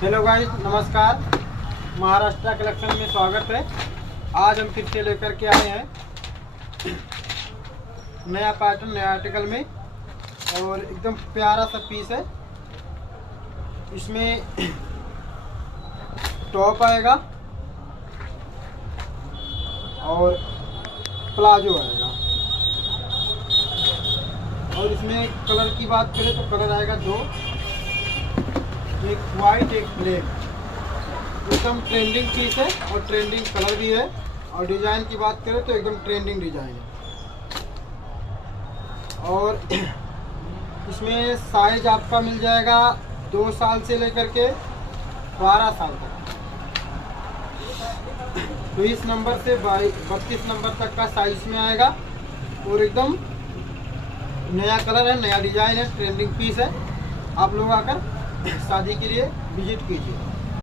Hello guys, नमस्कार। Maharashtra collection में स्वागत है। आज हम फिर से लेकर के आए हैं नया पैटर्न, नया आर्टिकल में, और एकदम प्यारा सा पीस है। इसमें टॉप आएगा और प्लाजो आएगा, और इसमें कलर की बात करें तो कलर आएगा दो, एक वाइट एक ब्लैक। एकदम ट्रेंडिंग पीस है और ट्रेंडिंग कलर भी है। और डिज़ाइन की बात करें तो एकदम ट्रेंडिंग डिज़ाइन है। और इसमें साइज आपका मिल जाएगा 2 साल से लेकर के 12 साल तक। 20 नंबर से 32 नंबर तक का साइज में आएगा। और एकदम नया कलर है, नया डिज़ाइन है, ट्रेंडिंग पीस है। आप लोग आकर शादी के लिए विजिट कीजिए।